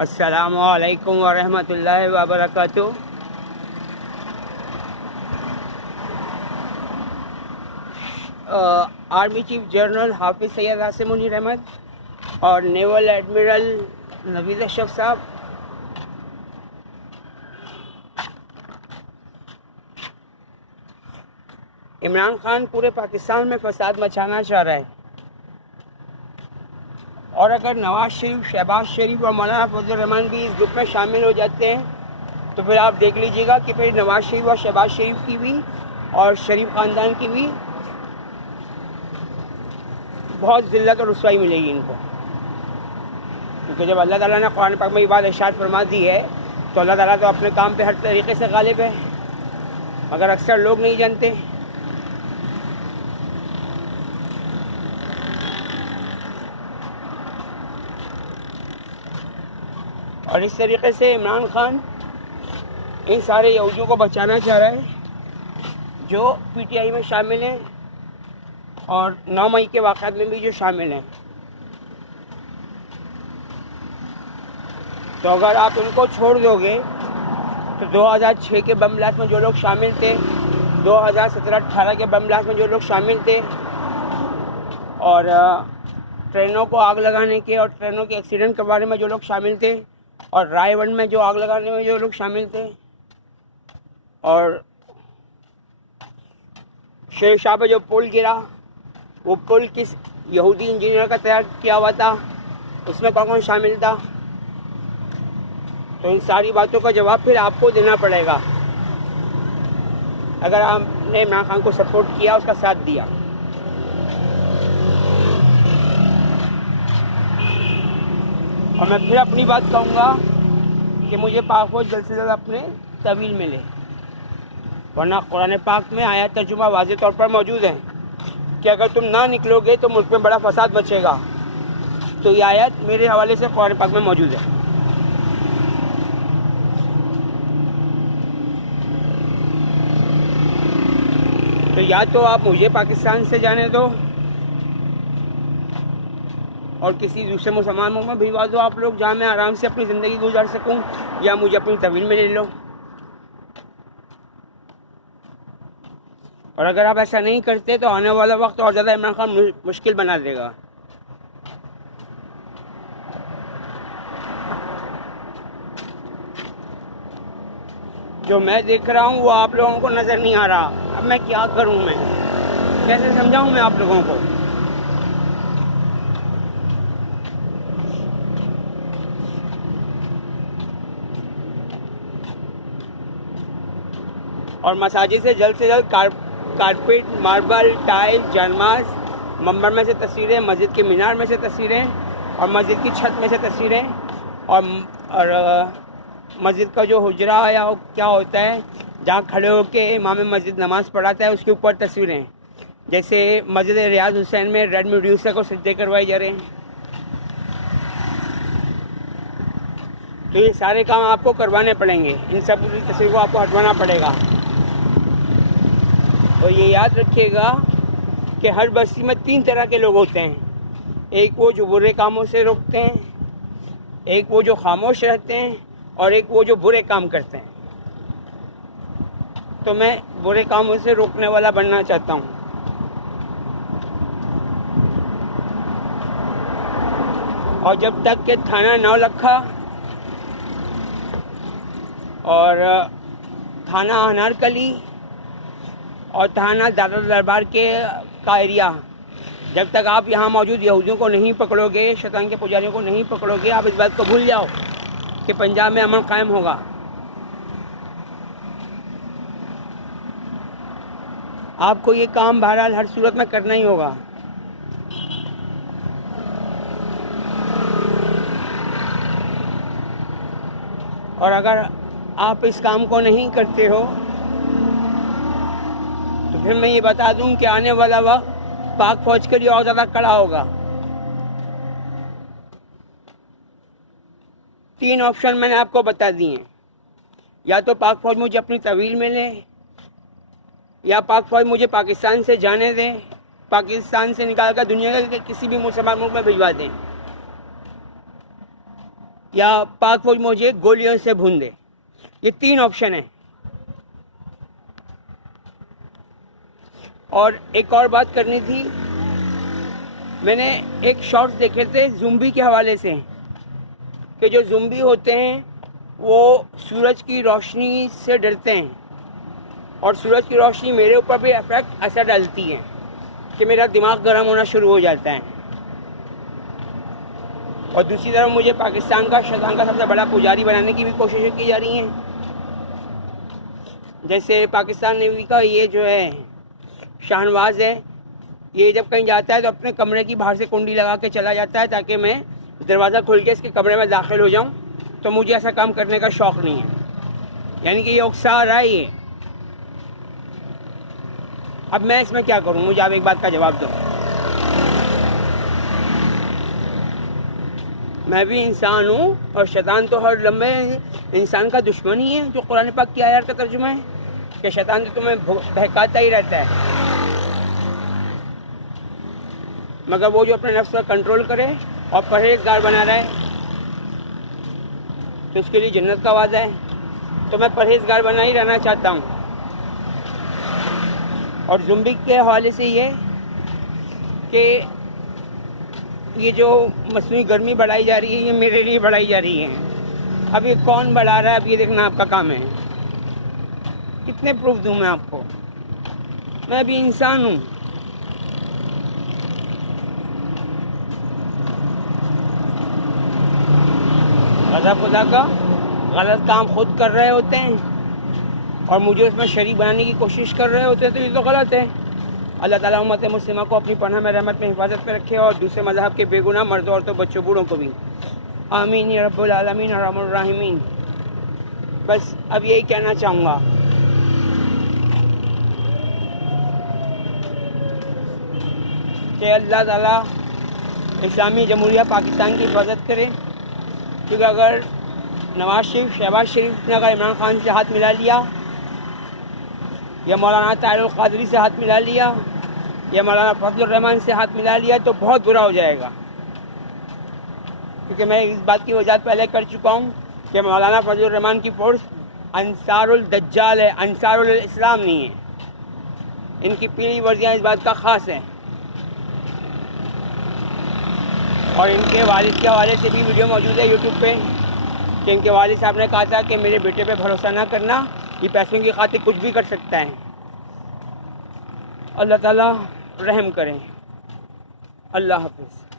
السلام علیکم ورحمۃ اللہ وبرکاتہ۔ آرمی چیف جنرل حافظ سید عاصم منیر احمد اور نیول ایڈمرل نوید اشرف صاحب، عمران خان پورے پاکستان میں فساد مچانا چاہ رہا ہے، اور اگر نواز شریف، شہباز شریف اور مولانا فضل الرحمان بھی اس گروپ میں شامل ہو جاتے ہیں تو پھر آپ دیکھ لیجیے گا کہ پھر نواز شریف اور شہباز شریف کی بھی اور شریف خاندان کی بھی بہت ذلت اور رسوائی ملے گی ان کو، کیونکہ جب اللہ تعالیٰ نے قرآن پاک میں یہ بات ارشاد فرما دی ہے تو اللہ تعالیٰ تو اپنے کام پہ ہر طریقے سے غالب ہے، مگر اکثر لوگ نہیں جانتے۔ اور اس طریقے سے عمران خان ان سارے یہودیوں کو بچانا چاہ رہا ہے جو پی ٹی آئی میں شامل ہیں اور 9 مئی کے واقعات میں بھی جو شامل ہیں۔ تو اگر آپ ان کو چھوڑ دو گے تو 2006 کے بم بلاسٹ میں جو لوگ شامل تھے، 2017-18 کے بم بلاسٹ میں جو لوگ شامل تھے، اور ٹرینوں کو آگ لگانے کے اور ٹرینوں کے ایکسیڈنٹ کے بارے میں جو لوگ شامل تھے، اور رائے ون میں جو آگ لگانے میں جو لوگ شامل تھے، اور شیر شاہ پہ جو پل گرا، وہ پل کس یہودی انجینئر کا تیار کیا ہوا تھا، اس میں کون کون شامل تھا، تو ان ساری باتوں کا جواب پھر آپ کو دینا پڑے گا اگر آپ نے عمران خان کو سپورٹ کیا، اس کا ساتھ دیا۔ اور میں پھر اپنی بات کہوں گا کہ مجھے پاک فوج جلد سے جلد اپنے طویل میں لے، ورنہ قرآن پاک میں آیت ترجمہ واضح طور پر موجود ہے کہ اگر تم نہ نکلو گے تو ملک میں بڑا فساد مچے گا۔ تو یہ آیت میرے حوالے سے قرآن پاک میں موجود ہے۔ تو یا تو آپ مجھے پاکستان سے جانے دو اور کسی دوسرے مسلمان ملک میں بھجوا دو آپ لوگ، جہاں میں آرام سے اپنی زندگی گزار سکوں، یا مجھے اپنی طویل میں لے لو۔ اور اگر آپ ایسا نہیں کرتے تو آنے والا وقت اور زیادہ عمران خان مشکل بنا دے گا۔ جو میں دیکھ رہا ہوں وہ آپ لوگوں کو نظر نہیں آ رہا، اب میں کیا کروں، میں کیسے سمجھاؤں میں آپ لوگوں کو؟ اور مساجد سے جلد کارپیٹ، ماربل، ٹائل، جانماز، منبر میں سے تصویریں، مسجد کے مینار میں سے تصویریں، اور مسجد کی چھت میں سے تصویریں، اور مسجد کا جو حجرہ یا کیا ہوتا ہے جہاں کھڑے ہو کے امام مسجد نماز پڑھاتا ہے اس کے اوپر تصویریں، جیسے مسجد ریاض حسین میں ریڈ میڈیوسا کو سجدے کروائے جا رہے ہیں۔ تو یہ سارے کام آپ کو کروانے پڑیں گے، ان سب تصویروں کو آپ کو ہٹوانا پڑے گا۔ اور یہ یاد رکھیے گا کہ ہر بستی میں 3 طرح کے لوگ ہوتے ہیں، ایک وہ جو برے کاموں سے روکتے ہیں، ایک وہ جو خاموش رہتے ہیں، اور ایک وہ جو برے کام کرتے ہیں۔ تو میں برے کاموں سے روکنے والا بننا چاہتا ہوں۔ اور جب تک کہ تھانہ نولکھا اور تھانہ انارکلی اور تھانہ دادا دربار کا ایریا، جب تک آپ یہاں موجود یہودیوں کو نہیں پکڑو گے، شیطان کے پجاریوں کو نہیں پکڑو گے، آپ اس بات کو بھول جاؤ کہ پنجاب میں امن قائم ہوگا۔ آپ کو یہ کام بہرحال ہر صورت میں کرنا ہی ہوگا۔ اور اگر آپ اس کام کو نہیں کرتے ہو تو پھر میں یہ بتا دوں کہ آنے والا وقت پاک فوج کے لیے اور زیادہ کڑا ہوگا۔ 3 آپشن میں نے آپ کو بتا دیے ہیں، یا تو پاک فوج مجھے اپنی طویل میں لے، یا پاک فوج مجھے پاکستان سے جانے دیں، پاکستان سے نکال کر دنیا کے کسی بھی مسلمان ملک میں بھجوا دیں۔ یا پاک فوج مجھے گولیوں سے بھون دے. یہ 3 آپشن ہیں. اور ایک اور بات کرنی تھی، میں نے ایک شارٹس دیکھے تھے زومبی کے حوالے سے، کہ جو زومبی ہوتے ہیں وہ سورج کی روشنی سے ڈرتے ہیں، اور سورج کی روشنی میرے اوپر بھی اثر ڈالتی ہے کہ میرا دماغ گرم ہونا شروع ہو جاتا ہے. اور دوسری طرف مجھے پاکستان کا شیطان کا سب سے بڑا پجاری بنانے کی بھی کوششیں کی جا رہی ہیں. جیسے پاکستان نیوی کا یہ جو ہے شاہنواز ہے، یہ جب کہیں جاتا ہے تو اپنے کمرے کی باہر سے کنڈی لگا کے چلا جاتا ہے تاکہ میں دروازہ کھول کے اس کے کمرے میں داخل ہو جاؤں. تو مجھے ایسا کام کرنے کا شوق نہیں ہے. یعنی کہ یہ اکسا رہا ہے یہ. اب میں اس میں کیا کروں؟ مجھے آپ ایک بات کا جواب دو. میں بھی انسان ہوں، اور شیطان تو ہر لمحے انسان کا دشمن ہی ہے، جو قرآن پاک کی آیات کا ترجمہ ہے کہ شیطان تو تمہیں بہکاتا ہی رہتا ہے، مگر وہ جو اپنے نفس پر کنٹرول کرے اور پرہیزگار بنا رہے تو اس کے لیے جنت کا وعدہ ہے. تو میں پرہیزگار بنا ہی رہنا چاہتا ہوں. اور زومبی کے حوالے سے یہ کہ یہ جو مصنوعی گرمی بڑھائی جا رہی ہے یہ میرے لیے بڑھائی جا رہی ہے. اب یہ کون بڑھا رہا ہے اب یہ دیکھنا آپ کا کام ہے. کتنے پروف دوں میں آپ کو؟ میں بھی انسان ہوں. غضب خدا کا غلط کام خود کر رہے ہوتے ہیں اور مجھے اس میں شریک بنانے کی کوشش کر رہے ہوتے ہیں، تو یہ تو غلط ہے. اللہ تعالیٰ امت مسلمہ کو اپنی پناہ میں رحمت میں حفاظت میں رکھے، اور دوسرے مذہب کے بے گناہ مردوں عورتوں بچوں بوڑھوں کو بھی. آمین یا رب العالمین ارحم الراحمین. بس اب یہی کہنا چاہوں گا کہ اللہ تعالیٰ اسلامی جمہوریہ پاکستان کی حفاظت کرے. کیونکہ اگر نواز شریف شہباز شریف نے اگر عمران خان سے ہاتھ ملا لیا، یا مولانا طاہر القادری سے ہاتھ ملا لیا، یا مولانا فضل الرحمان سے ہاتھ ملا لیا تو بہت برا ہو جائے گا. کیونکہ میں اس بات کی وضاحت پہلے کر چکا ہوں کہ مولانا فضل الرحمان کی فورس انصار الدجال ہے، انصار الاسلام نہیں ہے. ان کی پیلی ورزیاں اس بات کا خاص ہیں. اور ان کے والد کے حوالے سے بھی ویڈیو موجود ہے یوٹیوب پہ کہ ان کے والد صاحب نے کہا تھا کہ میرے بیٹے پہ بھروسہ نہ کرنا، یہ پیسوں کی خاطر کچھ بھی کر سکتا ہے. اللہ تعالیٰ رحم کریں. اللہ حافظ.